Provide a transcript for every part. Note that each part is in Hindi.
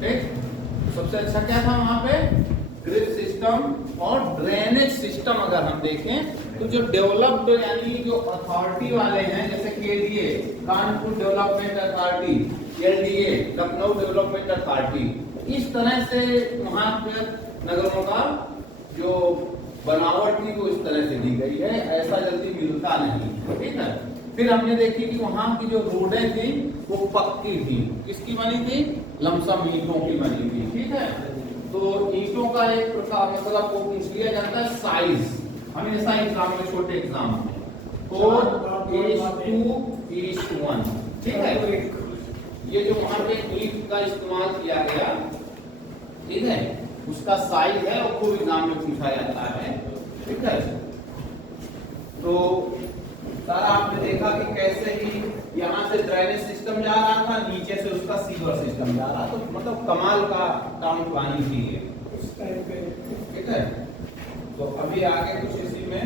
ठीक। सबसे अच्छा क्या था वहां पे, ग्रिड सिस्टम और ड्रेनेज सिस्टम। अगर हम देखें तो जो डेवलप्ड यानी जो अथॉरिटी वाले हैं, जैसे KDA Kanpur development authority, LDA Lucknow development authority, इस तरह से वहां पे नगरों का जो बनावट थी वो इस तरह से दी गई है, ऐसा जल्दी मिलता नहीं। ठीक है। फिर हमने देखी कि वहां की जो रोडें थी वो पक्की थी, किसकी बनी थी, लमसम ईंटों की बनी थी। ठीक है। तो ईंटों का एक प्रकार मतलब वो पूछ लिया जाता है साइज, हमेशा एग्जाम में, छोटे एग्जाम में 4:2:1। ठीक है। ये जो वहां पे ईंट का इस्तेमाल किया गया, ठीक है, उसका साइज है और खूब एग्जाम में पूछा जाता है। ठीक है। तो सारा आपने देखा कि कैसे ही यहाँ से ड्रेनेज सिस्टम जा रहा था, नीचे से उसका सीवर सिस्टम जा रहा, तो मतलब कमाल का काम पानी थी ये उस टाइम पे। ठीक है। तो अभी आगे कुछ इसी में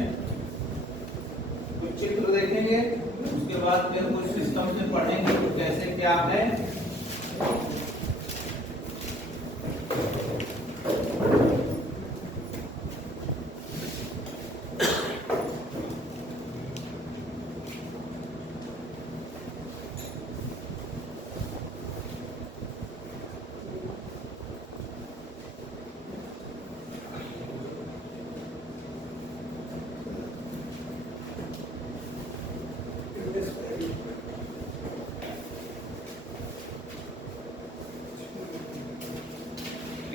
कुछ चित्र देखेंगे, उसके बाद फिर कुछ सिस्टम से पढ़ेंगे तो कैसे क्या है।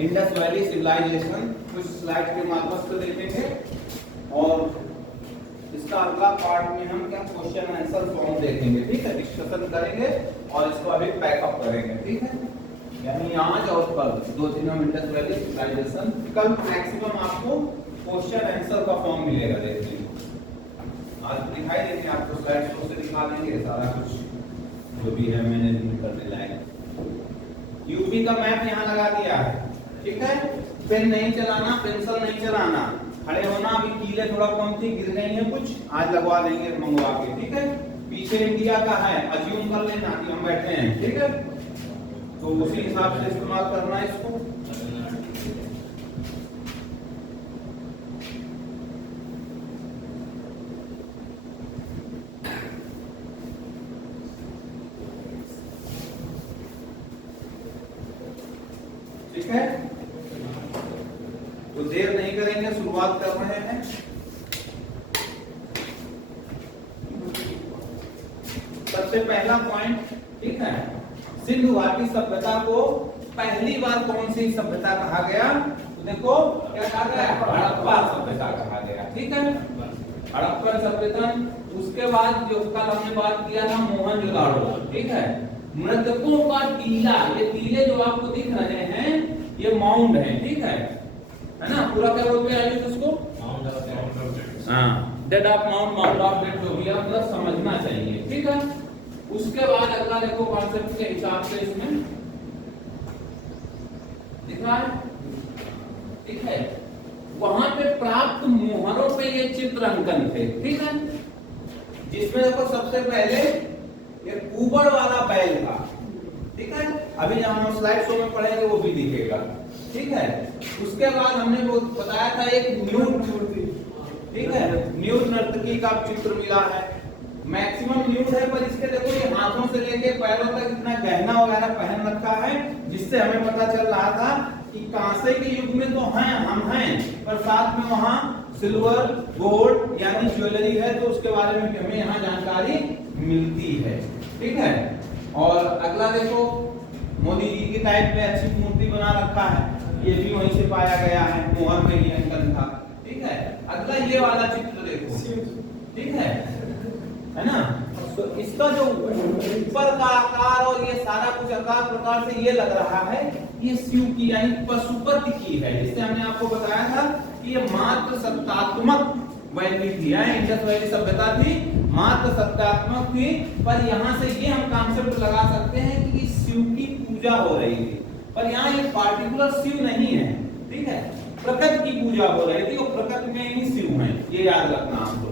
इंडस वैली सिविलाइजेशन कुछ स्लाइड के माध्यम से देखेंगे, और इसका अगला पार्ट में हम क्या क्वेश्चन आंसर फॉर्म देखेंगे। ठीक है। डिस्कशन करेंगे और इसको अभी पैकअप करेंगे। ठीक है। यानी आज और कल 2-3 हम इंडस वैली सिविलाइजेशन, कल मैक्सिमम आपको क्वेश्चन आंसर का फॉर्म मिलेगा देखने को। आज दिखाई देंगे आपको, स्लाइड शो से दिखा देंगे सारा कुछ जो भी है मैनेजमेंट करने लायक। यूपी का मैप यहाँ लगा दिया है। ठीक है। पेन नहीं चलाना, पेंसिल नहीं चलाना, खड़े होना। अभी कीले थोड़ा कम थी, गिर गई हैं कुछ, आज लगवा देंगे मंगवा के। ठीक है। पीछे इंडिया का है, अज्यूम कर लेना कि हम बैठे हैं। ठीक है। तो उसी हिसाब से इस्तेमाल करना है इसको। ठीक है। तो देर नहीं करेंगे, शुरुआत कर रहे हैं। सबसे पहला पॉइंट, ठीक है, सिंधु घाटी सभ्यता को पहली बार कौन सी सभ्यता कहा गया, तो देखो क्या कहा गया, हड़प्पा सभ्यता कहा गया। ठीक है। हड़प्पन सभ्यता। उसके बाद जो कल हमने बात किया था मोहनजोदाड़ो। ठीक है। मृतकों का टीला, ये टीले जो आपको दिख रहे हैं ये माउंड है। ठीक है ना। पूरा क्या बोलते हैं उसको, हाँ, dead of mount, mount of dead, जो भी आप मतलब समझना चाहिए। ठीक है। उसके बाद अगला देखो कॉन्सेप्ट के हिसाब से इसमें दिख रहा है। ठीक है। वहां पे प्राप्त मोहरों पे ये चित्र अंकन थे। ठीक है। जिसमें देखो सबसे पहले ये ऊबड़ वाला बैल था। ठीक है। अभी जब हम स्लाइड शो में पढ़ेंगे वो भी दिखेगा। ठीक है। उसके बाद हमने वो बताया था एक न्यूड, ठीक है, न्यूड नर्तकी का चित्र मिला है। मैक्सिमम न्यूड है, पर इसके देखो ये हाथों से लेके पैरों तक इतना गहना वगैरह पहन रखा है, जिससे हमें पता चल रहा था कि कांसे के युग में तो हैं, हम हैं, पर साथ में वहां सिल्वर, गोल्ड यानी ज्वेलरी है, तो उसके बारे में भी हमें यहाँ जानकारी मिलती है। ठीक है। और अगला देखो मोदी जी की टाइप में अच्छी मूर्ति बना रखा है, ये भी वहीं से पाया गया है, मोहर में ही अंकन था। ठीक है। अगला ये वाला चित्र देखो। ठीक है ना। तो इसका जो ऊपर का आकार और ये सारा कुछ आकार प्रकार से ये लग रहा है ये शिव की यानी पशुपति की है, जिससे हमने आपको बताया था कि ये मात्र सत्तात्मक वैली थी। इंडस वैली सभ्यता थी, मात्र सत्तात्मक थी, पर यहाँ से ये हम कॉन्सेप्ट लगा सकते हैं कि शिव की पूजा हो रही थी, पर यहाँ ये पार्टिकुलर शिव नहीं है। ठीक है। प्रकृति की पूजा हो रही थी और प्रकृति में ही शिव है, ये याद रखना आप लोग।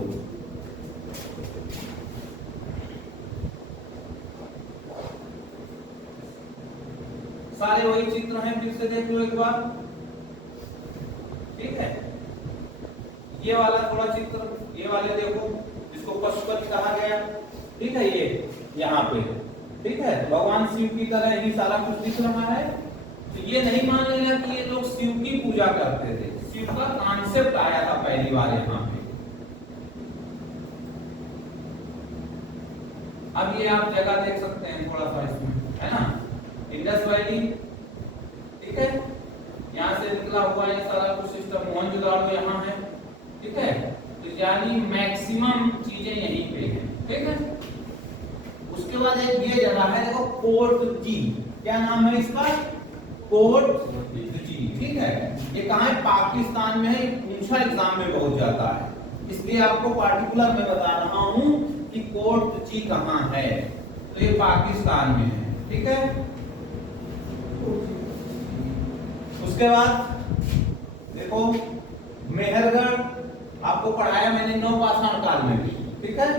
सारे वही चित्र हैं, फिर से देख लो एक बार। ठीक है, ये वाला थोड़ा चित्र, ये वाले देखो जिसको पशुपति कहा गया। ठीक है, ये यहाँ पे ठीक है भगवान शिव की तरह ही सारा कुछ दिख रहा है। तो ये नहीं मान लेना कि ये लोग शिव की पूजा करते थे, शिव का कॉन्सेप्ट आया था पहली बार यहाँ पे। अब ये आप जगह देख सकते हैं थोड़ा सा इसमें, है ना, इंडस वैली। ठीक है, यहाँ से निकला हुआ है सारा कुछ सिस्टम, मोहनजोदड़ो यहाँ है। ठीक है, तो यानी मैक्सिमम चीजें यहीं पे हैं। ठीक है, उसके बाद एक ये जगह है देखो, कोट जी, क्या नाम है इसका, कोट जी। ठीक है, ये कहाँ है, पाकिस्तान में है, पूछा एग्जाम में बहुत जाता है, इसलिए आपको पार्टिकुलर मैं बता रहा हूँ कि कोट जी कहाँ है। तो ये पाकिस्तान में है। ठीक है, उसके बाद देखो मेहरगढ़, आपको पढ़ाया मैंने नौपाषाण काल में भी। ठीक है,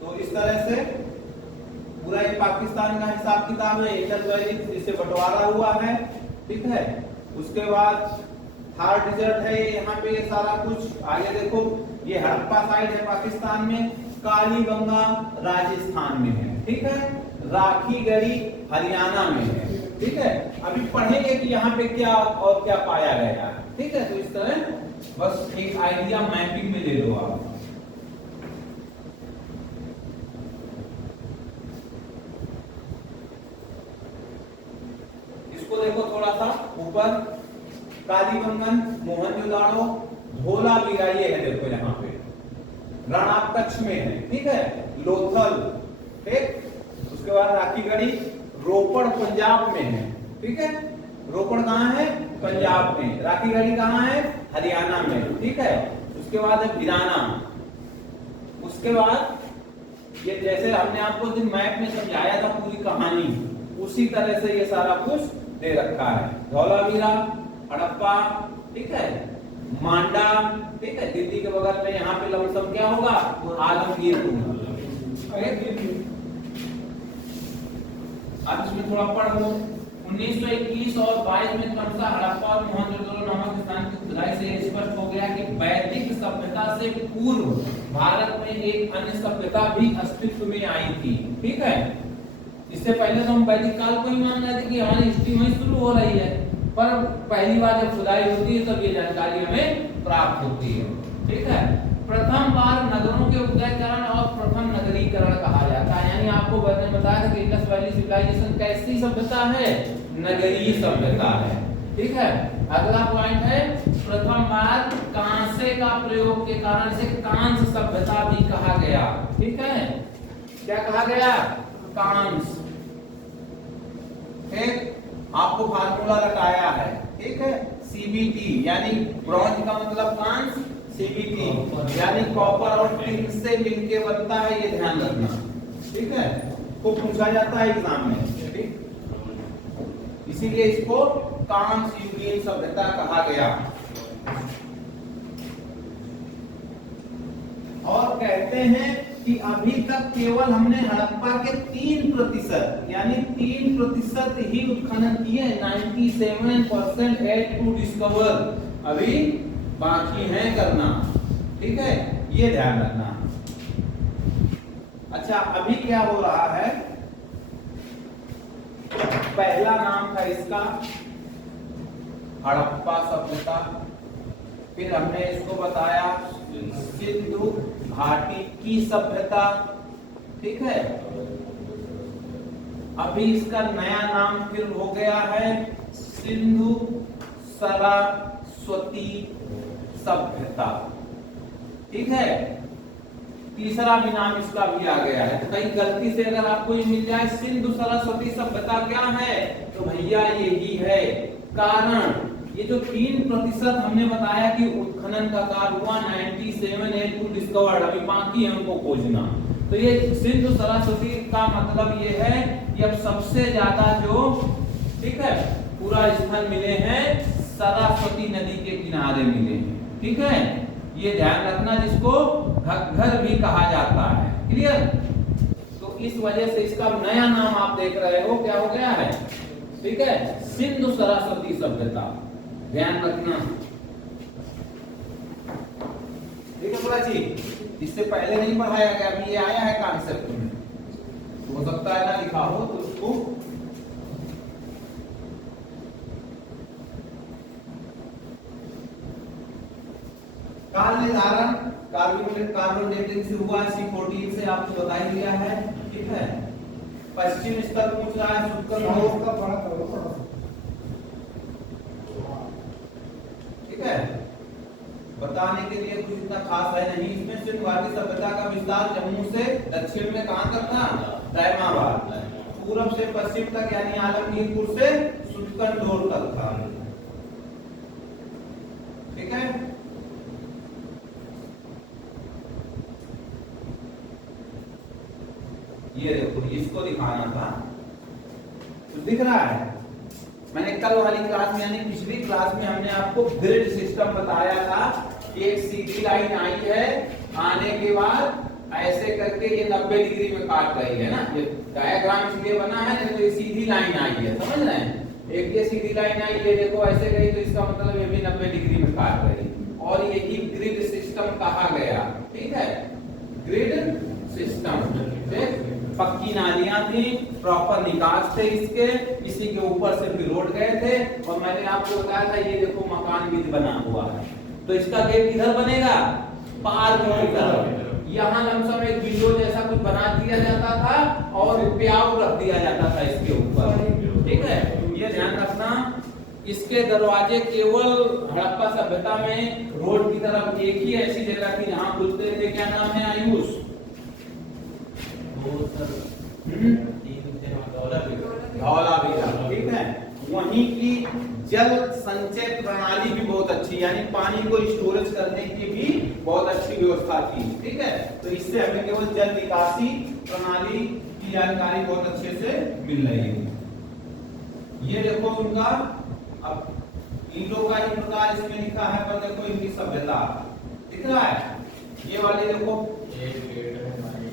तो इस तरह से पूरा ये पाकिस्तान का हिसाब किताब है, इंडस वैली जिससे बंटवारा हुआ है। ठीक है, उसके बाद थार डिजर्ट है यहाँ पे, ये सारा कुछ आगे देखो, ये हड़प्पा साइड है पाकिस्तान में, कालीबंगा राजस्थान में है। ठीक है, राखीगढ़ी हरियाणा में है। ठीक है, अभी पढ़ेंगे कि यहाँ पे क्या और क्या पाया गया है। ठीक है, तो इस तरह बस एक आइडिया मैपिंग में ले लो आप। इसको देखो थोड़ा सा ऊपर, कालीबंगन, मोहनजोदड़ो, धोलावीरा ये है देखो यहाँ पे, रणा कच्छ में है। ठीक है, लोथल, ठीक, उसके बाद राखीगढ़ी रोपड़ पंजाब में है। ठीक है, रोपड़ कहाँ है, पंजाब में, राखीगढ़ी कहाँ है, हरियाणा में। ठीक है, उसके बाद है भिराना। उसके बाद ये जैसे हमने आपको दिन मैप में समझाया था पूरी कहानी, उसी तरह से ये सारा कुछ दे रखा है। धौलावीरा, हड़प्पा, ठीक है, मांडा, ठीक है, दिल्ली के बगल में, यहाँ पे लमसम क्या होगा, आलमगीरपुर। अब इसमें थोड़ा पढ़ लो। 1921 और 22 में क्रमशः हड़प्पा और मोहनजोदड़ो नामक स्थान की खुदाई से स्पष्ट हो गया कि वैदिक सभ्यता से पूर्व भारत में एक अन्य सभ्यता भी अस्तित्व में आई थी। ठीक है, इससे पहले तो हम वैदिक काल को ही मान रहे थे कि हमारी हिस्ट्री वहीं शुरू हो रही है, पर पहली बार जब खुदाई होती है तब ये जानकारी हमें प्राप्त होती है। ठीक है, प्रथम बार नगरों के उदयकरण और प्रथम नगरीकरण कहा जाता है। यानी आपको मैंने बताया कि इंडस वैली सिविलाइजेशन कैसी सभ्यता है, नगरीय सभ्यता है। ठीक है, अगला पॉइंट है, प्रथम बार कांसे का प्रयोग के कारण से कांस सभ्यता भी कहा गया। ठीक है, क्या कहा गया, कांस। ठीक, आपको फार्मूला रटाया है। ठीक है, सीबीटी यानी ब्रॉन्ज का मतलब कांस, सीबीटी यानी कॉपर और टिन से मिलके बनता है, ये ध्यान रखना। ठीक है, को पूछा जाता है एग्जाम में। ठीक, इसीलिए इसको कांस युगीन सभ्यता कहा गया। और कहते हैं कि अभी तक केवल हमने हड़प्पा के 3% यानी 3% ही उत्खनन किए, 97% एट टू डिस्कवर, अभी बाकी है करना। ठीक है, ये ध्यान रखना। अच्छा, अभी क्या हो रहा है, पहला नाम था इसका हड़प्पा सभ्यता, फिर हमने इसको बताया सिंधु घाटी की सभ्यता। ठीक है, अभी इसका नया नाम फिर हो गया है सिंधु सरस्वती सभ्यता। ठीक है, तीसरा भी नाम इसका भी आ गया है। तो कहीं गलती से अगर आपको ये मिल जाए सिंधु सरस्वती सभ्यता क्या है, तो भैया यही है। कारण ये जो 3% हमने बताया कि उत्खनन का कार्य हुआ, 97 टू डिस्कवर्ड, अभी बाकी है हमको खोजना। तो ये सिंधु सरस्वती का मतलब ये है कि अब सबसे ज्यादा जो, ठीक है, पूरा स्थल मिले हैं सरस्वती नदी के किनारे मिले हैं। ठीक है, ये ध्यान रखना, जिसको घग्घर भी कहा जाता है। क्लियर? तो इस वजह से इसका नया नाम आप देख रहे हो क्या हो गया है, ठीक है, सिंधु सरस्वती सभ्यता, ध्यान रखना। ठीक है बोला जी, इससे पहले नहीं पढ़ाया गया, अभी ये आया है कॉन्सेप्ट में, हो सकता है ना लिखा हो तो उसको काल निर्धारण कार्बन डेटिंग से हुआ, C14 से आपको बता ही दिया है। ठीक है, पश्चिम स्तर पूछ रहा है, शुक्र का बड़ा करो। ठीक है, बताने के लिए कुछ इतना खास है नहीं इसमें। सिंधु घाटी सभ्यता का विस्तार जम्मू से दक्षिण में कहां तक था, दैमाबाद, पूरब से पश्चिम तक यानी आलमगीरपुर से सुटकंदोर तक था। ठीक है, ये देखो इसको दिखाना था, तो दिख रहा है। मैंने कल वाली क्लास में यानी पिछली क्लास में हमने आपको ग्रिड सिस्टम बताया था। एक सीधी लाइन आई है, आने के बाद ऐसे करके ये 90 डिग्री में काट रही है ना, ये डायग्राम इसलिए बना है नहीं तो ये सीधी लाइन आई है, समझ रहे हैं। एक ये सीधी लाइन आई, ये देखो ऐसे गई, तो इसका मतलब ये भी 90 डिग्री में काट रही है, और यही ग्रिड सिस्टम कहा गया। ठीक है, ग्रिड सिस्टम पक्की नालियां थी, प्रॉपर निकास थे इसके, इसी के ऊपर से फिर रोड गए थे। और मैंने आपको बताया था ये देखो मकान भी बना हुआ है, तो इसका गेट किधर बनेगा, पार्क की तरफ। यहाँ लमसम एक विंडो जैसा कुछ बना दिया जाता था और प्याऊ रख दिया जाता था इसके ऊपर। ठीक है, ये ध्यान रखना। इसके दरवाजे केवल हड़प्पा सभ्यता में रोड की तरफ एक ही ऐसी जगह थी जहाँ खुलते थे, क्या नाम है, आयुष धौलावीरा। ठीक है, वहीं की जल संचय प्रणाली भी बहुत अच्छी, यानी पानी को स्टोरेज करने की भी बहुत अच्छी व्यवस्था थी। ठीक है, तो इससे हमें केवल जल निकासी प्रणाली की जानकारी बहुत अच्छे से मिल रही है। ये देखो उनका, अब ईंटों का ही प्रकार इसमें लिखा है, पर देखो इनकी सभ्यता दिख रहा है। ये वाले देखो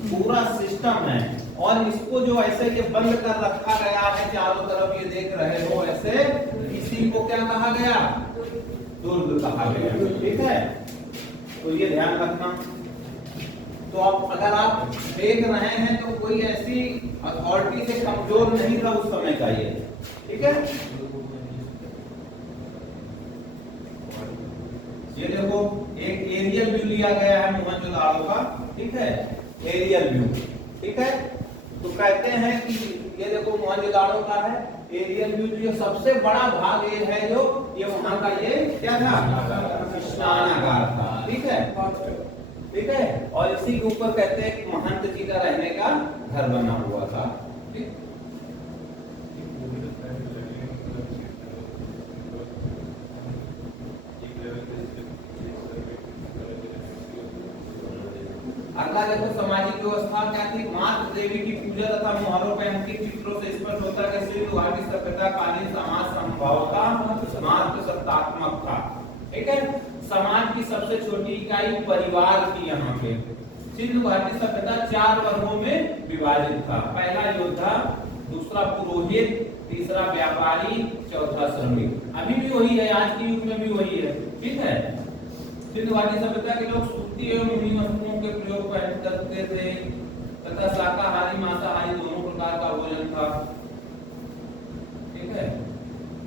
पूरा सिस्टम है, और इसको जो ऐसे ये बंद कर रखा गया है चारों तरफ, ये देख रहे हो ऐसे, इसी को क्या कहा गया, दुर्ग कहा गया। ठीक है, तो ये ध्यान रखना। तो अब अगर आप देख रहे हैं तो कोई ऐसी अथॉरिटी से कमजोर नहीं था उस समय का ये। ठीक है, ये देखो एक एरियल व्यू लिया गया है मोहनजोदाड़ो का। ठीक है, एरियल व्यू। ठीक है, तो कहते हैं कि ये देखो मोहनजोदाड़ो का है एरियल व्यू, जो सबसे बड़ा भाग ये है जो ये वहां का ये क्या था, स्नानागार था। ठीक है, ठीक है, और इसी के ऊपर कहते हैं कि महंत जी का रहने का घर बना हुआ था। ठीक, अगला देखो सामाजिक व्यवस्था क्या थी, मातृ देवी की पूजा तथा मोहरों पे अंकित चित्रों से स्पष्ट होता है कि सिंधु घाटी सभ्यता कालीन समाज संभवतः मातृ सत्तात्मक था। ठीक है, समाज की सबसे छोटी इकाई परिवार थी। यहाँ पे सिंधु घाटी सभ्यता 4 वर्गों में विभाजित था। पहला योद्धा, दूसरा पुरोहित, तीसरा व्यापारी, चौथा श्रमिक। अभी भी वही है, आज के युग में भी वही है। ठीक है, सिंधु घाटी सभ्यता के लोग सूती एवं ऊनी वस्त्रों के प्रयोग करते थे तथा शाकाहारी मांसाहारी दोनों प्रकार का भोजन था। ठीक है,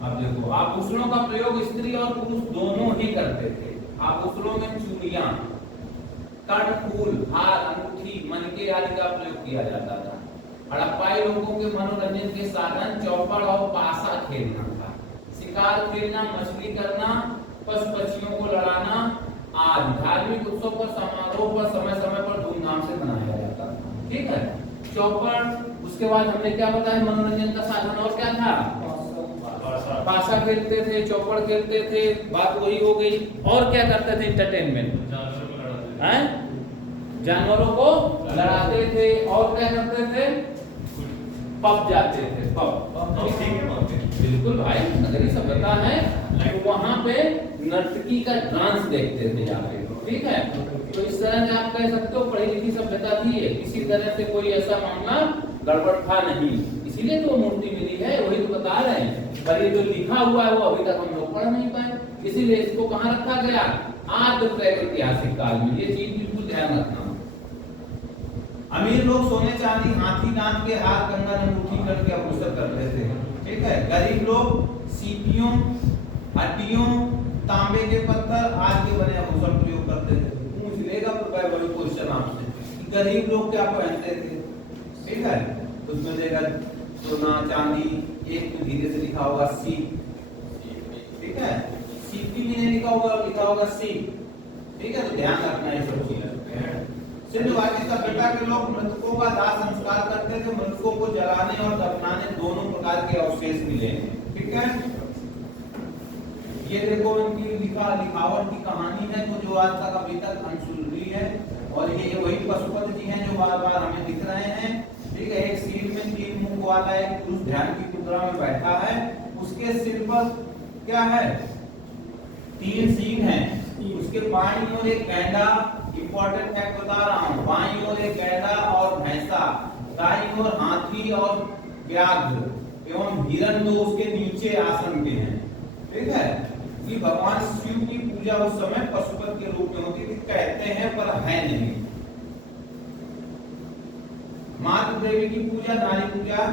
अब देखो आभूषणों का प्रयोग स्त्री और पुरुष दोनों ही करते थे। आभूषणों में चूड़ियां, कर्णफूल, हार, अंगूठी, मनके आदि का प्रयोग किया जाता था। हड़प्पाई लोगों के मनोरंजन के साधन चौपड़ और पासा खेलना था, शिकार खेलना, मछली करना, पशु पक्षियों को लड़ाना आदि। धार्मिक उत्सव पर समारोह पर समय समय पर धूमधाम से मनाया जाता था। ठीक है, चौपड़, उसके बाद हमने क्या बताया मनोरंजन का साधन और क्या था, पासा खेलते थे, चौपड़ खेलते थे, बात वही हो गई। और क्या करते थे, एंटरटेनमेंट, जानवरों को लड़ाते थे। और क्या करते थे, पब जाते थे, पब। बिल्कुल भाई, नगरी सभ्यता है तो वहां पे नर्तकी का डांस देखते थे जाके। ठीक है, तो इस तरह से आप कह सकते हो पढ़ी लिखी सभ्यता थी ये, किसी तरह से कोई ऐसा मामला गड़बड़ था नहीं, इसीलिए तो मूर्ति मिली है, वही तो बता रहे हैं। पर ये जो लिखा हुआ है वो अभी तक हम लोग पढ़ नहीं पाए, इसीलिए इसको कहाँ रखा गया, आद्य प्रागैतिहासिक काल में। ये चीज बिल्कुल ध्यान रखना। अमीर लोग सोने चांदी हाथी दांत के हार कंगन अंगूठी करके आभूषण करते थे, ठीक है। गरीब लोग सीपियों हड्डियों तांबे के पत्थर आदि के बने आभूषण प्रयोग करते थे। पूछ लेगा वही क्वेश्चन आपसे, गरीब लोग क्या पहनते थे, ठीक है। तो उसमें देगा सोना चांदी, एक तो धीरे से लिखा होगा सीप, ठीक है, सीपी भी नहीं लिखा होगा, लिखा होगा सीप, ठीक है। तो ध्यान रखना है सब चीजें। सिंधुघाटी सभ्यता के लोग मृतकों का दाह संस्कार करते थे, मृतकों को जलाने और दफनाने दोनों प्रकार के अवशेष मिले हैं, ठीक है। ये देखो इनकी लिखावट की कहानी है जो आज तक अभी तक अनसुलझी है, और ये वही पशुपति जी हैं जो बार बार हमें दिख रहे हैं, ठीक है। एक सिर में 3 मुंह वाला एक पुरुष ध्यान की मुद्रा में बैठा है, उसके सिर पर क्या है, 3 सींग हैं, उसके बाईं ओर एक गैंडा, इंपॉर्टेंट फैक्ट बता रहा हूँ, बाईं ओर एक गैंडा और भैंसा, दाईं ओर हाथी और व्याघ्र एवं हिरण दो उसके नीचे आसन के हैं, ठीक है। कि भगवान शिव की पूजा उस समय पशुपति के रूप में होती थी, कहते हैं पर है नहीं। मातृ देवी की पूजा, नारी पूजा,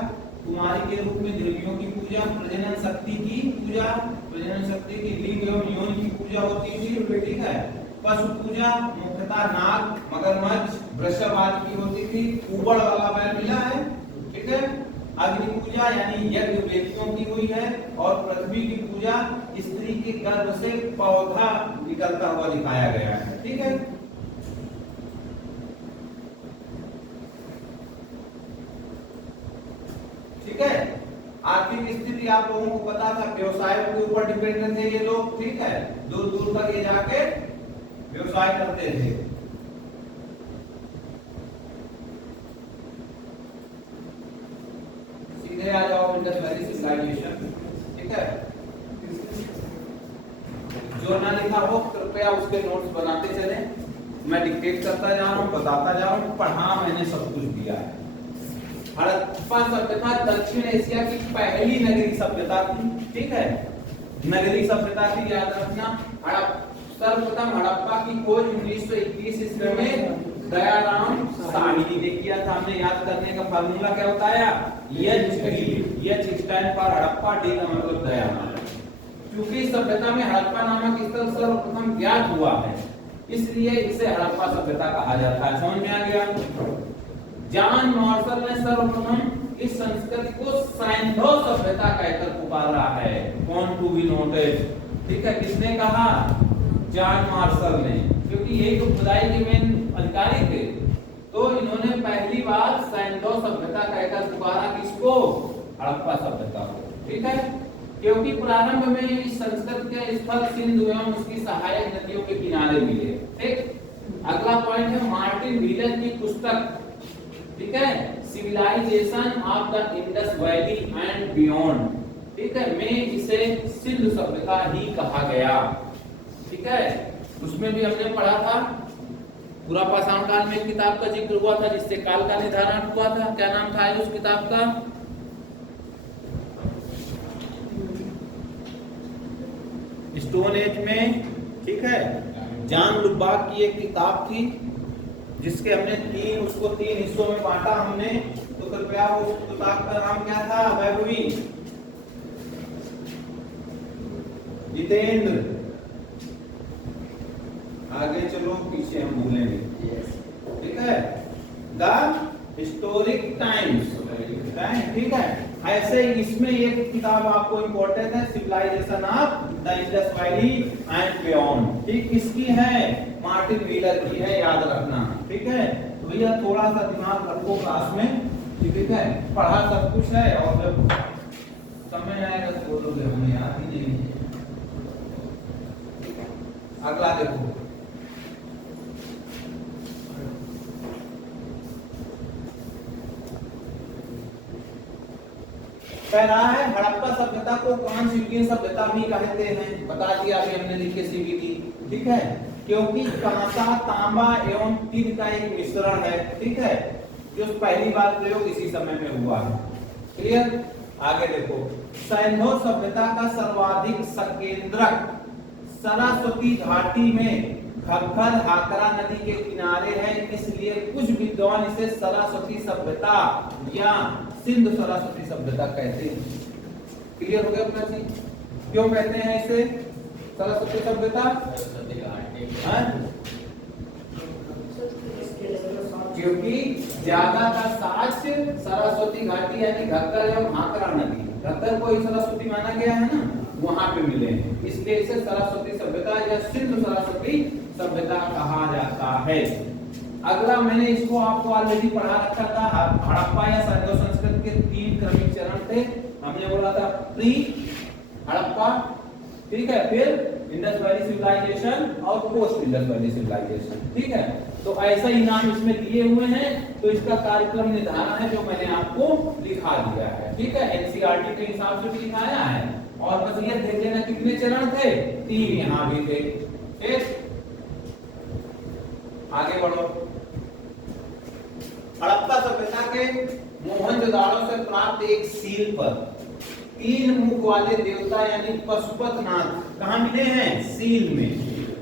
कुमारी के रूप में देवियों की पूजा, प्रजनन शक्ति की पूजा, प्रजनन शक्ति की लिंग एवं योनि की पूजा होती थी, ठीक है। पशु पूजा मुख्यतः नाग, मगरमच्छ, वृषभ आदि की होती थी। ऊबड़ वाला बैल मिला है, ठीक है। अग्नि पूजा यानी यज्ञ वेदियों की हुई है, और पृथ्वी की पूजा स्त्री के गर्भ से पौधा निकलता हुआ दिखाया गया है, ठीक है। ठीक है। आर्थिक स्थिति आप लोगों को पता था, व्यवसायों के ऊपर डिपेंडेंट थे ये लोग, ठीक है। दूर दूर तक ये जाके व्यवसाय करते थे। सीधे आ जाओ इंडस वैली सिविलाइजेशन, ठीक है। जो ना लिखा हो कृपया उसके नोट्स बनाते चले, मैं डिक्टेट करता जा रहा हूँ, बताता जा रहा हूँ, पढ़ा मैंने सब कुछ दिया है। हड़प्पा सभ्यता दक्षिण एशिया की पहली नगरीय सभ्यता थी, ठीक है। नगरीय सभ्यता थी, याद रखना। सर्वप्रथम हड़प्पा की खोज 1921 ईस्वी में दयाराम साहनी ने किया था। हमने याद करने का फार्मूला क्या बताया, एच स्टैंड पर हड़प्पा, डी का मतलब दया। क्योंकि सभ्यता में हड़प्पा नामक स्थल सर्वप्रथम ज्ञात हुआ है, इसलिए इसे हड़प्पा सभ्यता कहा जाता है। समझ में आ गया। जॉन मार्शल ने सर्वप्रथम इस संस्कृति को सैंधो सभ्यता कहकर पुकारा है, कौन टू बी नोटेड, ठीक है। किसने कहा, जॉन मार्शल ने, क्योंकि यही तो खुदाई के मेन अधिकारी थे। तो इन्होंने पहली बार सैंधो सभ्यता कहकर पुकारा किसको, हड़प्पा सभ्यता को, ठीक है। क्योंकि प्रारंभ में इस संस्कृति के स्थल सिंधु एवं उसकी सहायक नदियों के किनारे मिले, ठीक। अगला पॉइंट है मार्टिन व्हीलर की पुस्तक, ठीक है, civilization of the Indus valley and beyond, ठीक है, में इसे सिंधु सभ्यता ही कहा गया, ठीक है। उसमें भी हमने पढ़ा था, पूरा पाषाण काल में एक किताब का जिक्र हुआ था जिससे काल का निर्धारण हुआ था। क्या नाम था उस किताब का, स्टोन एज में, ठीक है। जॉन लुबाक की एक किताब थी जिसके हमने उसको 3 हिस्सों में बांटा हमने। तो कृपया उस किताब का नाम क्या था, वैभवी जितेंद्र। आगे चलो, पीछे हम भूलेंगे, ठीक है। द हिस्टोरिक टाइम्स, ठीक है। ऐसे ही इसमें एक किताब आपको इंपॉर्टेंट है, civilization of the Indus valley and beyond, ठीक। किसकी है, मार्टिन व्हीलर की है, याद रखना, ठीक है। तो भैया थोड़ा सा दिमाग रखो क्लास में, ठीक है। पढ़ा सब कुछ है, और जब समय आएगा तो बोलोगे हमें याद ही नहीं। अगला देखो, कह रहा है हड़प्पा सभ्यता को कांस्य युगीन सभ्यता भी कहते हैं। बता दिया अभी हमने लिख के सीबीटी, ठीक है। क्योंकि कांसा, तांबा एवं तिल का एक मिश्रण है, ठीक है, जो पहली बार प्रयोग इसी समय में हुआ है। क्लियर। आगे देखो, सैंधव सभ्यता का सर्वाधिक संकेंद्रक सरस्वती घाटी में घग्गर हाकरा नदी के किनारे है, इसलिए कुछ विद्वान इसे सरस्वती सभ्यता या सिंधु सरस्वती सभ्यता कहते हैं। क्लियर हो गया अपना चीज? क्यों कहते हैं इसे सरस्वती सभ्यता? क्योंकि ज्यादा का साक्ष्य सरस्वती घाटी यानी घग्गर एवं हाकरा नदी, घग्गर को ही सरस्वती माना गया है ना, वहां पे मिले हैं, इसलिए इसे सरस्वती सभ्यता या सिंधु सरस्वती सभ्यता कहा जाता है। अगला मैंने इसको आपको ऑलरेडी पढ़ा रखा था, हड़प्पा या सैंधव संस्कृति के 3 क्रमिक चरण थे। हमने बोला था प्री हड़प्पा, ठीक है, फिर इंडस वैली सिविलाइजेशन और पोस्ट इंडस वैली सिविलाइजेशन, ठीक है। तो ऐसा ही नाम इसमें दिए हुए हैं, तो इसका कार्यक्रम निर्धारण है जो मैंने आपको लिखा दिया है, ठीक है, एनसीईआरटी के हिसाब से भी लिखाया है। और बस ये देख लेना कितने चरण थे, 3 यहाँ भी थे। ठीक, आगे बढ़ो। हड़प्पा सभ्यता के मोहनजोदाड़ो से प्राप्त एक सील पर 3 मुख वाले देवता यानी पशुपतनाथ कहाँ मिले हैं? सील में,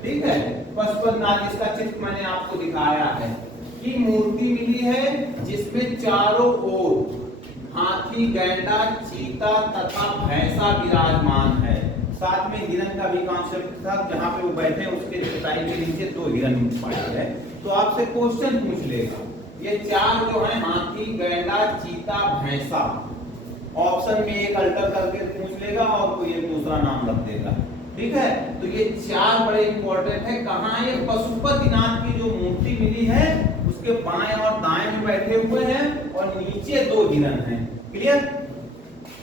ठीक है। पशुपतनाथ, इसका चित्र मैंने आपको दिखाया है, की मूर्ति मिली है जिसमें चारों ओर हाथी, गैंडा, चीता तथा भैंसा विराजमान है। साथ में हिरन का भी कॉन्सेप्ट था, जहां पे वो बैठे उसके चटाई के नीचे 2 हिरन पाए हैं। तो आपसे क्वेश्चन पूछ लेगा, ये 4 जो है हाथी, गैंडा, चीता, भैंसा, ऑप्शन में एक अल्टर करके पूछ लेगा और कोई एक दूसरा नाम रख देगा, ठीक है। तो ये 4 बड़े इंपॉर्टेंट है। कहाँ? ये पशुपतिनाथ की जो मूर्ति मिली है उसके बाएं और दाएं में बैठे हुए हैं और नीचे 2 हिरन हैं। क्लियर?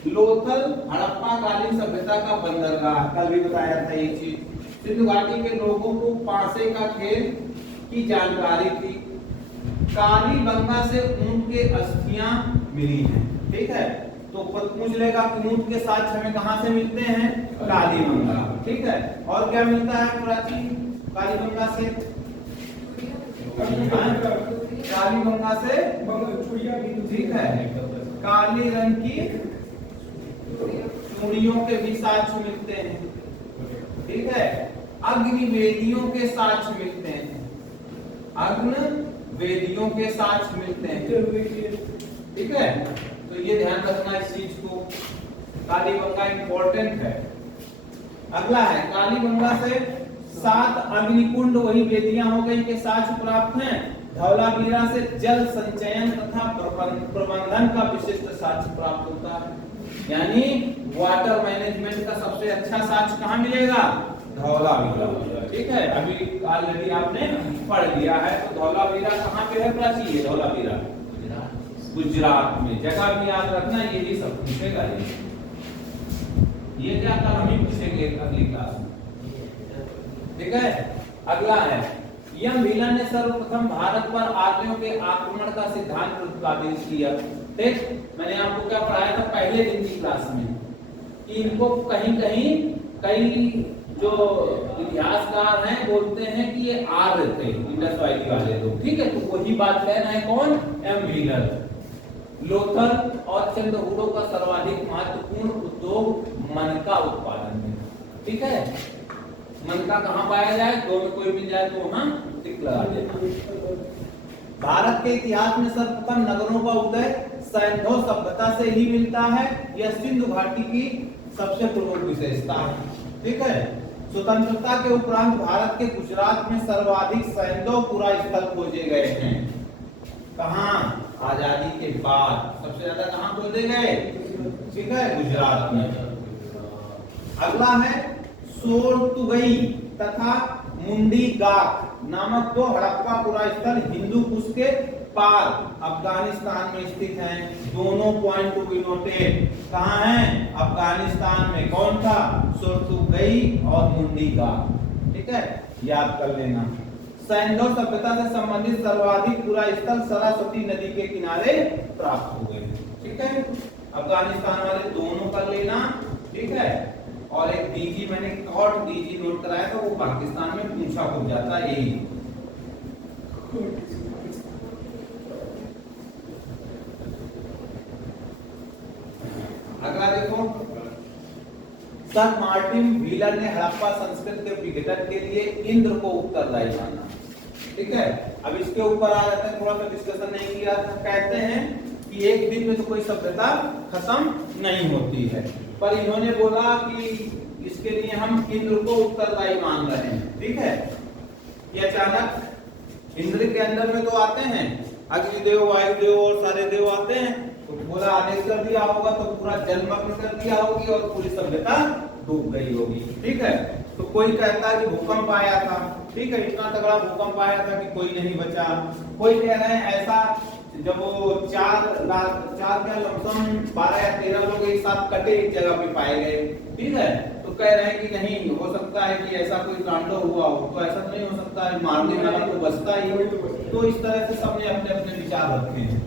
लोथल हड़प्पा कालीन सभ्यता का बंदरगाह, कल भी बताया था ये चीज। सिंधु घाटी के लोगों को पासे का खेल की जानकारी थी। कालीबंगा से ऊंट के अस्थियां मिली हैं, ठीक है। तो पूछ लेगा कि ऊंट के साक्ष्य हमें कहां से मिलते हैं? कालीबंगा, ठीक है। और क्या मिलता है प्राचीन कालीबंगा से? कालीबंगा से, ठीक है, काली रंग की चूड़ियों के भी साक्ष्य मिलते हैं, ठीक है। अग्निवेदियों के साक्ष्य मिलते हैं, अग्निवेदियों के साक्ष्य मिलते हैं, ठीक है। तो ये ध्यान रखना इस चीज को, कालीबंगा इंपॉर्टेंट है। अगला है कालीबंगा से 7 अग्निकुंड वही वेदियां हो गई के साक्ष्य प्राप्त हैं। धौलावीरा से जल संचयन तथा प्रबंधन का विशिष्ट साक्ष्य प्राप्त होता है, यानी वाटर मैनेजमेंट का सबसे अच्छा साक्ष्य कहाँ मिलेगा? धौलावीरा, ठीक है। अभी ऑलरेडी आपने पढ़ लिया है। तो धौलावीरा कहाँ पे है प्राची? धौलावीरा गुजरात में। जगह भी याद रखना, यही सब पूछेगा। ये क्या कल हम ही पूछेंगे अगली क्लास में, ठीक है। अगला है यम भीला ने सर्वप्रथम भारत पर आर्यों के आक्रमण का सिद्धांत प्रतिपादित किया। ठीक, मैंने आपको क्या पढ़ाया था पहले दिन की क्लास में कि इनको कहीं कहीं कई जो इतिहासकार हैं बोलते हैं कि ये आर्य थे, इंडस वैली वाले लोग, ठीक है। तो वही बात कह रहे हैं कौन? M wheeler. लोथल और चंद्रहूडों का सर्वाधिक महत्वपूर्ण उद्योग मन का उत्पादन है, ठीक है। मन का कहाँ पाया जाए? दो में कोई मिल जाए तो वहां टिक लगा देना। भारत के इतिहास में सर्वप्रथम नगरों का उदय सैंधव सभ्यता से ही मिलता है। यह सिंधु घाटी की सबसे प्रमुख विशेषता है, ठीक है। स्वतंत्रता के उपरांत भारत के गुजरात में सर्वाधिक सैंधवपुरा स्थल खोजे गए हैं। कहाँ? आजादी के बाद सबसे ज्यादा कहाँ खोजे गए? ठीक है, गुजरात में। अगला है सोरतुगई तथा मुंडी गाक नामक 2 हड़प्पा स्थल हिंदू कुश के पार अफगानिस्तान में स्थित हैं। दोनों पॉइंट टू बी नोटेड। कहाँ हैं? अफगानिस्तान में। कौन था? सोरतुगई और मुंडी गाक, ठीक है, याद कर लेना। सैंधव सभ्यता से संबंधित सर्वाधिक पूरा स्थल सरस्वती नदी के किनारे प्राप्त हो गए, ठीक है। अफगानिस्तान वाले दोनों कर लेना, ठीक है। और एक डीजी मैंने और डीजी नोट कराया था, वो पाकिस्तान में पूछा हो जाता है यही। अगला देखो सर मार्टिन व्हीलर ने हड़प्पा संस्कृति के विघटन के लिए इंद्र को उत्तरदायी माना। ठीक है, अब इसके ऊपर आ जाते हैं, थोड़ा सा डिस्कशन नहीं किया था। कहते हैं कि एक दिन में तो कोई सभ्यता खत्म नहीं होती है, पर इन्होंने बोला कि इसके लिए हम इंद्र को उत्तरदायी मान रहे हैं। ठीक है, ये अचानक इंद्र के अंदर में तो आते हैं, अग्निदेव, वायुदेव और सारे देव आते हैं, तो पूरा आदेश कर दिया होगा, तो पूरा जलमग्न कर दिया होगी और पूरी सभ्यता डूब गई होगी। ठीक है, तो कोई कहता है कि भूकंप आया था। ठीक है, इतना तगड़ा भूकंप आया था कि कोई नहीं बचा। कोई कह रहे हैं ऐसा जब वो चार क्या लमसम 12 या 13 लोग एक साथ कटे एक जगह पे पाए गए। ठीक है, तो कह रहे हैं कि नहीं हो सकता है कि ऐसा कोई कांड हुआ हो, तो ऐसा नहीं हो सकता है, मारने वाला तो बचता ही हो। तो इस तरह से सबने अपने अपने विचार रखे हैं।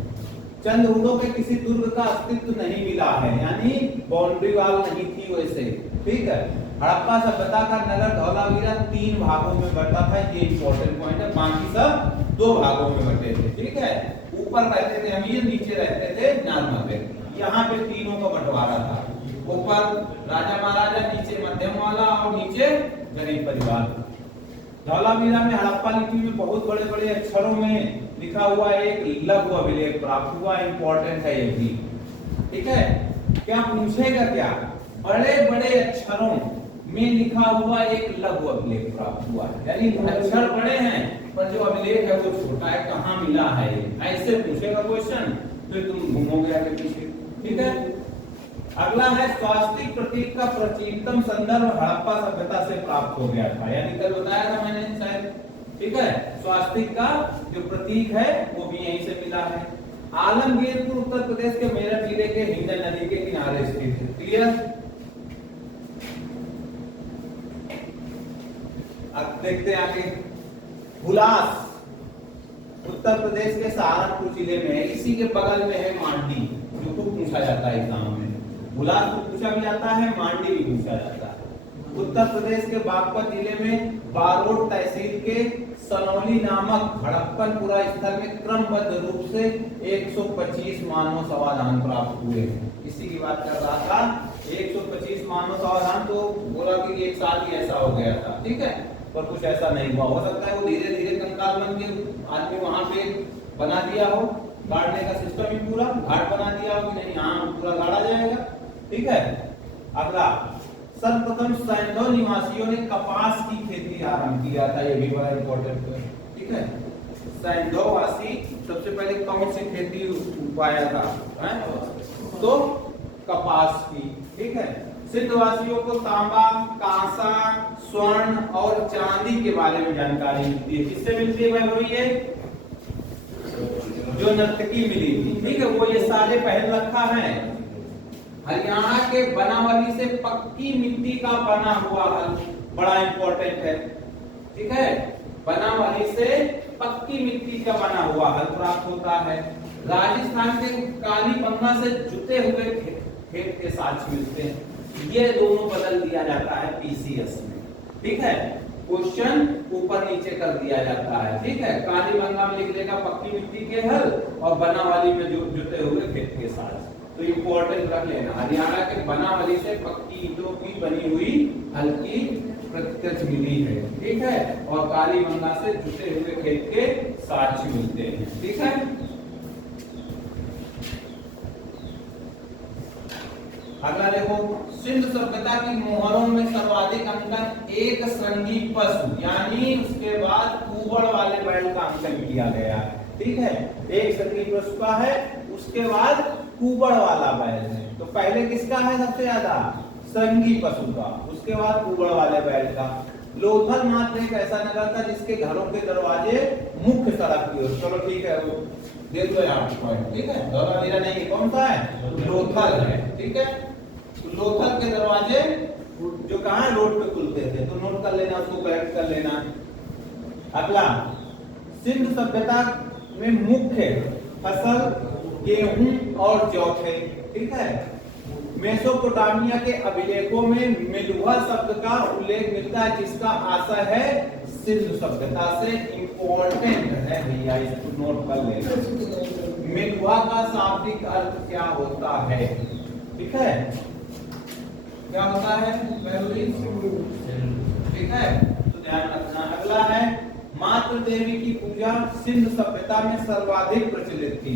चंद्रहूडों के किसी दुर्ग का अस्तित्व नहीं मिला है, यानी बाउंड्री वाल नहीं थी वैसे। ठीक है, हड़प्पा सभ्यता का नगर धौलावीरा 3 भागों में बंटा था, ये इंपॉर्टेंट पॉइंट है। बाकी सब 2 भागों में बंटे थे। ठीक है, ऊपर रहते थे अमीर, नीचे रहते थे नॉर्मल। यहाँ पे तीनों का बंटवारा था, ऊपर राजा महाराजा, नीचे मध्यम वाला और नीचे गरीब परिवार। धौलावीरा में हड़प्पा लिपि में बहुत बड़े बड़े अक्षरों में लिखा हुआ एक लघु अभिलेख प्राप्त हुआ, इंपॉर्टेंट है ये भी। ठीक है, क्या पूछेगा, क्या बड़े बड़े अक्षरों में लिखा हुआ एक लघु अभिलेख प्राप्त हुआ है, यानी अक्षर बड़े हैं पर जो अभिलेख है वो छोटा है, कहाँ मिला है, ऐसे पूछेगा क्वेश्चन, तो तुम घूमोगे आगे पीछे। ठीक है, अगला है स्वास्तिक प्रतीक का प्राचीनतम संदर्भ हड़प्पा सभ्यता से प्राप्त हो गया था, यानी कल बताया था मैंने शायद। ठीक है, स्वास्तिक का जो प्रतीक है वो भी यहीं से मिला है। आलमगीरपुर उत्तर प्रदेश के मेरठ जिले के हिंडन नदी के किनारे स्थित है। क्लियर? अब देखते हैं आगे। हुलास उत्तर प्रदेश के सहारनपुर जिले में है, इसी के बगल में है मांडी, जो खूब पूछा जाता है एग्जाम में। हुलास को पूछा भी जाता है, मांडी भी पूछा जाता है। उत्तर प्रदेश के बागपत जिले में बारोट तहसील के सनौली नामक हड़प्पनपुरा स्थल में क्रमबद्ध रूप से 125 मानव समाधान प्राप्त हुए। इसी की बात कर रहा था, 125 मानव समाधान, तो बोला कि एक साल ही ऐसा हो गया था। ठीक है, पर कुछ ऐसा नहीं हुआ, हो सकता है वो धीरे धीरे कंकाल बन के आदमी वहां पे बना दिया हो, गाड़ने का सिस्टम ही पूरा घाट बना दिया हो कि नहीं, हाँ पूरा गाड़ा जाएगा। ठीक है, अगला सर्वप्रथम सैंधव निवासियों ने कपास की खेती आरंभ किया था, ये भी बड़ा इंपॉर्टेंट है। ठीक है, सैंधववासी सबसे पहले कौन सी खेती उपाया था, है? तो कपास की। ठीक है, सिंधवासियों को तांबा, कांसा, स्वर्ण और चांदी के बारे में जानकारी मिलती है। किससे मिलती है भाई? ये जो नर्तकी मिली थी। ठीक है, वो ये सारे पहन रखा है। हरियाणा के बनावली से पक्की मिट्टी का बना हुआ हल, बड़ा इंपॉर्टेंट है। ठीक है, बनावली से पक्की मिट्टी का बना हुआ हल प्राप्त होता है। राजस्थान के कालीबंगा से जुते हुए खेत के साक्ष्य मिलते हैं। ये दोनों बदल दिया जाता है पीसीएस में। ठीक है, क्वेश्चन ऊपर नीचे कर दिया जाता है। ठीक है, कालीबंगा में लिख देगा पक्की मिट्टी के हल और बनावली में जो जुते हुए खेत के साक्ष्य। तो इंपॉर्टेंट रख लेना, हरियाणा के बनावली से पक्की ईंटों की बनी हुई हल्की प्रत्यक्ष मिली है। ठीक है, और कालीबंगा से जुटे हुए खेत के साक्ष्य मिलते हैं। ठीक है, अगला देखो, सिंध सभ्यता की मोहरों में सर्वाधिक अंकन एक श्रृंगी पशु यानी उसके बाद कुबड़ वाले बैल का अंकन किया गया है। ठीक है, एक श्रृंगी पशु का है, उसके बाद कुबड़ वाला बैल है। तो पहले किसका है सबसे ज्यादा? श्रृंगी पशु का, उसके बाद कुबड़ वाले बैल का। लोथल मात्र एक ऐसा नगर था जिसके घरों के दरवाजे मुख्य सड़क की ओर। चलो ठीक है, वो देख लो यहाँ पॉइंट। ठीक है, धौलावीरा नहीं, कौन सा है? लोथल है। ठीक है, लोथल के दरवाजे जो कहाँ रोड पे खुलते थे, तो नोट कर लेना, उसको करेक्ट कर लेना। अगला, सिंध सभ्यता में मुख्य फसल गेहूं और जौ थे। ठीक है, मेसोपोटामिया के अभिलेखों में मेलुहा शब्द का उल्लेख मिलता है, जिसका आशय है सिंध सभ्यता से। इंपॉर्टेंट है भैया, इसको नोट कर लेना। मेलुहा का शाब्दिक अर्थ क्या होता है? ठीक है, क्या होता है बहरुई, ठीक है। तो ध्यान रखना। अगला है मातृ देवी की पूजा सिंध सभ्यता में सर्वाधिक प्रचलित थी।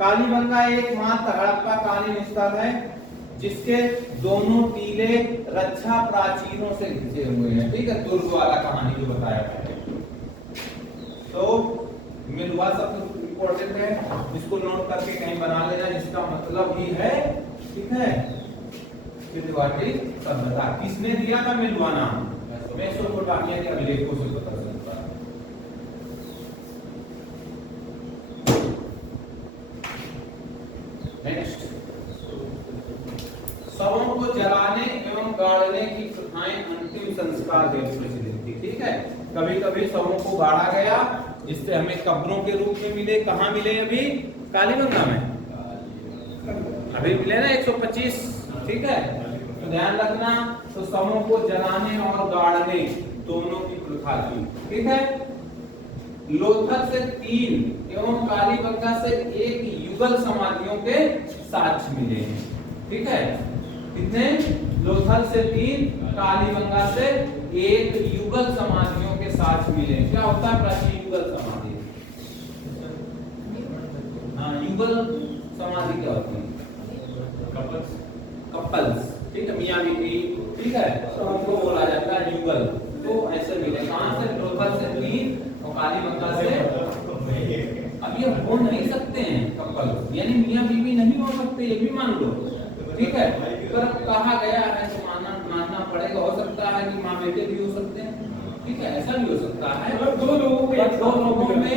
कालीबंगा एकमात्र हड़प्पा कालीन स्थल है जिसके दोनों टीले रक्षा प्राचीरों से घिसे हुए हैं, ठीक है। दुर्ग वाला कहानी जो बताया है। तो मिलवा शब्द इंपॉर्टेंट है, इसको नोट करके कहीं बना लेना, जिसका मतलब ही है, ठीक है, सिंधवाटी सभ्यता। किसने दिया था मिलवा नाम? मेसोपोटामिया के अभिलेखों से पता चलता है। नेक्स्ट, शवों को जलाने एवं गाड़ने की प्रथाएं अंतिम संस्कार हेतु प्रचलित थी, ठीक है। कभी कभी शवों को गाड़ा गया, इससे हमें कब्रों के रूप में मिले। कहाँ मिले? अभी कालीबंगा में अभी मिले ना 125, ठीक है। तो ध्यान रखना, तो शवों को जलाने और गाड़ने दोनों की प्रथा थी, ठीक है। लोथल से 3 एवं कालीबंगा से 1 युगल समाधियों के साक्ष्य मिले हैं, ठीक है। कितने? लोथल से 3, कालीबंगा से 1 युगल समाधियों के साक्ष्य मिले। क्या होता है प्राचीन युगल समाधि? हाँ, युगल समाधि क्या होती है? कपल्स, ठीक है, मियां बीवी, ठीक है, तो उनको बोला जाता है युगल। तो ऐसे मिले। कहां से? लोथल से 3 और कालीबंगा से। अब ये हो नहीं सकते हैं कपल, यानी मियां बीवी नहीं हो सकते, ये भी मान लो, ठीक है। पर कहा गया है तो मानना पड़ेगा। हो सकता है कि माँ बेटे भी हो सकते हैं, ठीक है, ऐसा भी हो सकता है। दो लोगों में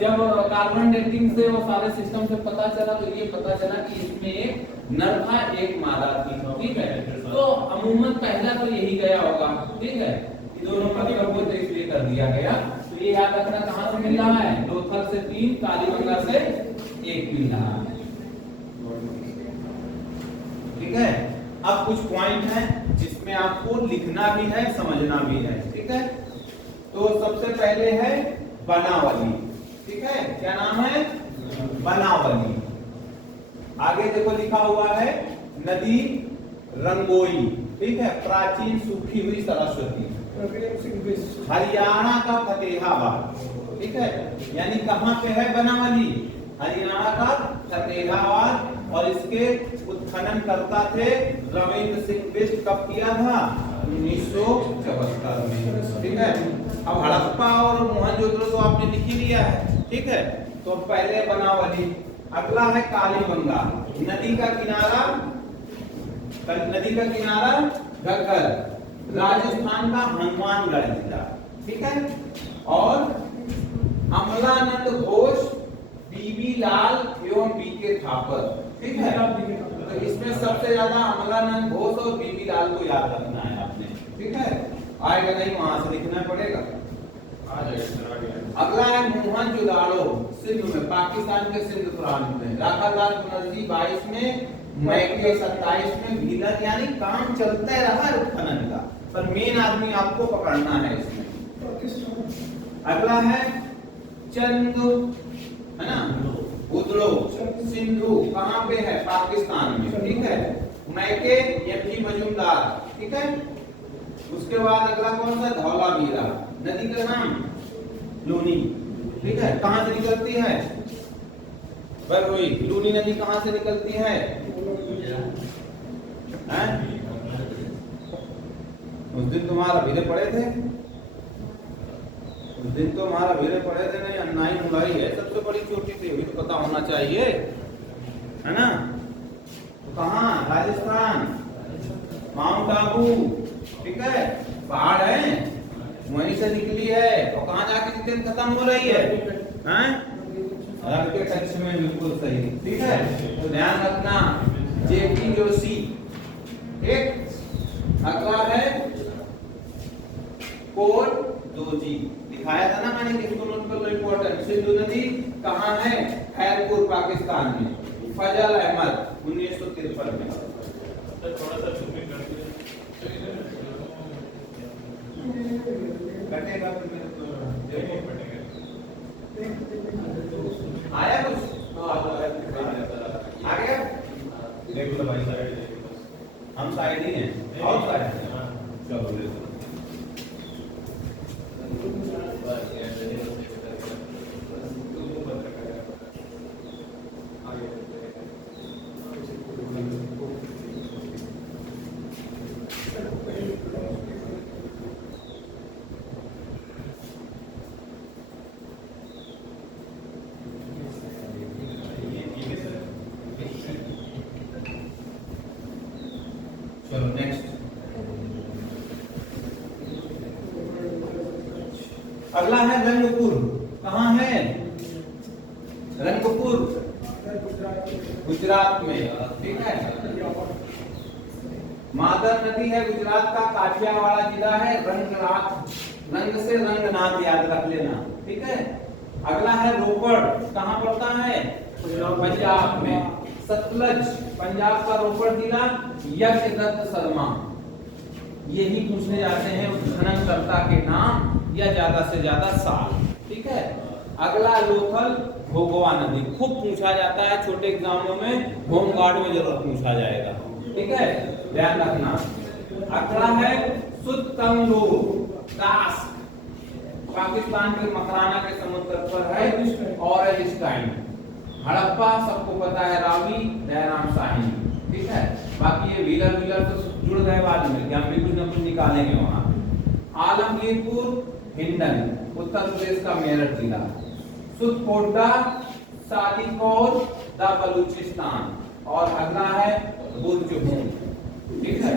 जब कार्बन डेटिंग से वो सारे सिस्टम से पता चला, तो ये पता चला कि इसमें एक नर था, एक मादा थी, ठीक है। तो अमूमन पहला तो यही गया होगा, ठीक है, कि दोनों मतलब को इसलिए कर दिया गया। तो ये याद रखना, कहां से मिल रहा है? लोथल से 3, कालीबंगा से 1 मिल रहा है, ठीक है। अब कुछ पॉइंट हैं जिसमें आपको लिखना भी है, समझना भी है, ठीक है। तो सबसे पहले है बनावली, ठीक है। क्या नाम है? बनावली। आगे देखो लिखा हुआ है नदी रंगोई, ठीक है, प्राचीन सूखी हुई सरस्वती। हरियाणा का फतेहाबाद, ठीक है, यानी कहां पे है बनावली? हरियाणा का फतेहाबाद। और इसके उत्खनन करता थे रविंद्र सिंह बिष्ट। कब किया था? 1974 में, ठीक है। अब हड़प्पा और मोहनजोदड़ो तो आपने लिख ही लिया है, ठीक है। तो पहले बनावली। अगला है कालीबंगा। नदी का किनारा घग्गर, राजस्थान का हनुमानगढ़ जिला, ठीक है। और अमलानंद घोष, बीबी लाल एवं बीके थापर, ठीक है। तो इसमें सबसे ज्यादा अमलानंद घोष और बीबी लाल को याद रखना है आपने, ठीक है। आएगा नहीं, वहां से लिखना पड़ेगा। अगला है मोहनजोदाड़ो, सिंध में, पाकिस्तान के सिंध प्रांत में। राखालाल बनर्जी 22 में, मैके 27 में। भीलर, यानी काम चलता रहा उत्खनन का, पर मेन आदमी आपको पकड़ना है इसमें। अगला है चंदू, है ना, उदड़ो, सिंधु, कहां पे है? पाकिस्तान में, ठीक है। मैके एमजी मजूमदार, ठीक है। उसके बाद अगला कौन सा? धौलावीरा। नदी का नाम लूनी, ठीक है। कहां से निकलती है? बरहुई। लूनी नदी कहां से निकलती है? उस दिन तुम्हारा भिरे पड़े थे, उस दिन तो हमारा भिरे पड़े थे नहीं, अन्नाई मुलाई है सबसे बड़ी चोटी थी, अभी तो पता होना चाहिए, है ना। तो कहाँ? राजस्थान, माउंट आबू, ठीक है, पहाड़ है, वहीं से निकली है। और कहाँ जाके दिन खत्म हो रही है? रंग के टच में, बिल्कुल सही, ठीक है। तो ध्यान रखना, जेपी जोशी, ठीक। अगला है कोट दोजी, दिखाया था ना मैंने, किसको नोट कर लो, इंपॉर्टेंट। सिंधु नदी कहाँ है? खैरपुर, पाकिस्तान में। फजल अहमद 1953 में। थोड़ा सा कटेगा आया कुछ आ गया? हम साइड ही हैं। और क्या है? चलो ले लो। चलो नेक्स्ट। अगला है रंगपुर। कहाँ है? रंगपुर गुजरात में, ठीक है। मादर नदी है गुजरात का, काठियावाड़ जिला है। रंग से रंगनाथ याद रख लेना, ठीक है। अगला है रोपड़। कहाँ पड़ता है? पंजाब में। सतलज पंजाब का रोपड़ जिला। यज्ञदत्त शर्मा, यही पूछने जाते हैं उत्खननकर्ता के नाम या ज्यादा से ज्यादा साल, ठीक है। अगला लोथल भोगवा नदी, खूब पूछा जाता है छोटे एग्जामों में, होमगार्ड में जरूर पूछा जाएगा, ठीक है, ध्यान रखना। अगला है सुतंगो कास्क, पाकिस्तान के मकराना के समुद्र पर है। Orange time. हड़प्पा सबको पता है, रावी दयाराम शाही, ठीक है। बाकी ये व्हीलर तो जुड़ गए बाद में, हम भी कुछ ना कुछ निकालेंगे वहां। आलमगीरपुर हिंडन उत्तर प्रदेश का मेरठ जिला। सुतकोटा सादिकौर द बलूचिस्तान। और अगला है बुर्जहून, ठीक है।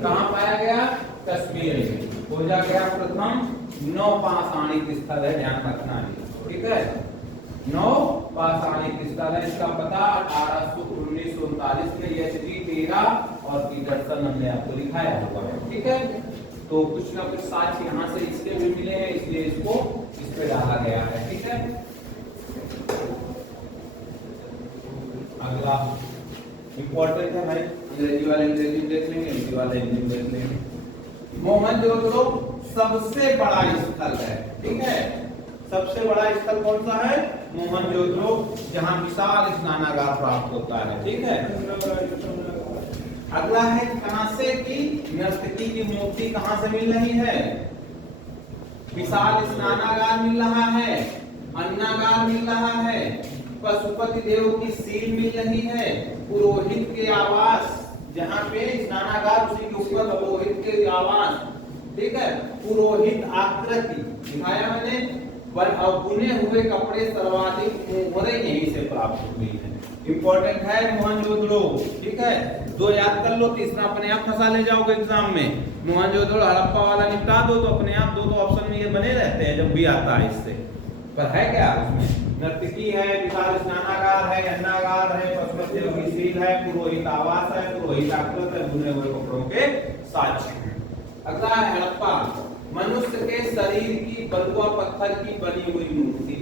कहाँ पाया गया? कश्मीर में। हो जा गया प्रथम नौपाषाणिक स्थल है, ध्यान रखना है, ठीक है। नौपाषाणिक स्थल है, इसका पता 1939 में एच.जी. टेरा और पीटरसन ने आपको दिखाया हुआ है, ठीक है। तो कुछ ना कुछ साक्ष्य यहाँ से इसके भी मिले हैं, इसलिए इसको इस पे डाला गया है, ठीक है। अगला इंपॉर्टेंट है भाई, अंग्रेजी वाले अंग्रेजी देख लेंगे, हिंदी वाले हिंदी देख लेंगे। मोहनजोदड़ो सबसे बड़ा स्थल है, ठीक है। सबसे बड़ा स्थल कौन सा है? मोहनजोदड़ो, जहां विशाल स्नानागार प्राप्त होता है, ठीक है। अगला है कांसे की नर्तकी की मूर्ति कहां से मिल रही है? विशाल स्नानागार मिल रहा है, अन्नागार मिल रहा है, पशुपति देव की सील मिल रही है, पुरोहित के आवास, जहां पे स्नानागार उसी के ऊपर पुरोहित के आवास, ठीक है। पुरोहित आकृति दिखाया मैंने। और बुने हुए कपड़े सर्वाधिक मोहरे यहीं से प्राप्त हुई है। इंपॉर्टेंट है मोहनजोदड़ो, ठीक है। दो याद कर लो, तीसरा अपने आप फंसा ले जाओगे एग्जाम में। मोहनजोदड़ो हड़प्पा वाला निपटा दो तो अपने आप दो ऑप्शन में ये बने रहते हैं जब भी आता है इससे। पर है क्या उसमें? नर्तकी है, विशाल स्नानागार है, अन्नागार है, पशुपति देव की सील है, पुरोहित आवास है, पुरोहित आकृति है, बुने हुए कपड़ों के साक्ष्य हैं। अगला है हड़प्पा, मनुष्य के शरीर की बलुआ पत्थर की बनी हुई मूर्ति,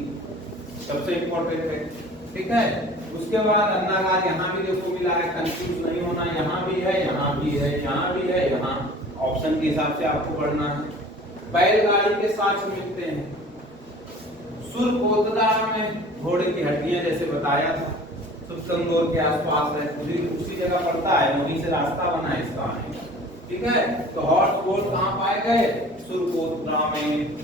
सबसे इंपॉर्टेंट है, ठीक है। उसके बाद अन्नागार यहाँ भी देखो मिला है, कंफ्यूज नहीं होना, यहाँ भी है, यहाँ भी है, यहाँ भी है, यहाँ ऑप्शन के हिसाब से आपको पढ़ना है। बैलगाड़ी के साक्ष्य मिलते हैं। सुरकोतला में घोड़े की हड्डियां जैसे बताया था, सुतंगोर के आसपास है, उसी जगह पड़ता है, वहीं से रास्ता बना है इसका, ठीक है। तो हॉर्स बोट कहाँ पाए गए? सुरकोतला में।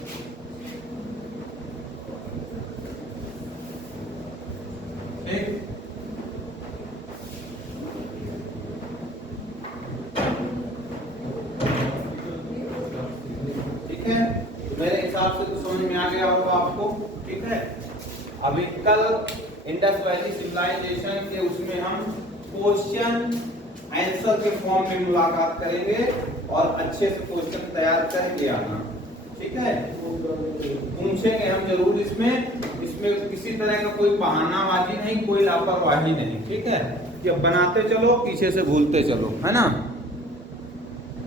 ठीक है, तो मेरे हिसाब से तो समझ में आ गया होगा आपको, ठीक है। अभी कल इंडस वैली सिविलाइजेशन के उसमें हम क्वेश्चन आंसर के फॉर्म में मुलाकात करेंगे और अच्छे से क्वेश्चन तैयार करके आना, ठीक है। पूछेंगे हम जरूर इसमें किसी तरह का कोई बहानाबाजी नहीं, कोई लापरवाही नहीं, ठीक है। जब बनाते चलो पीछे से भूलते चलो, है ना।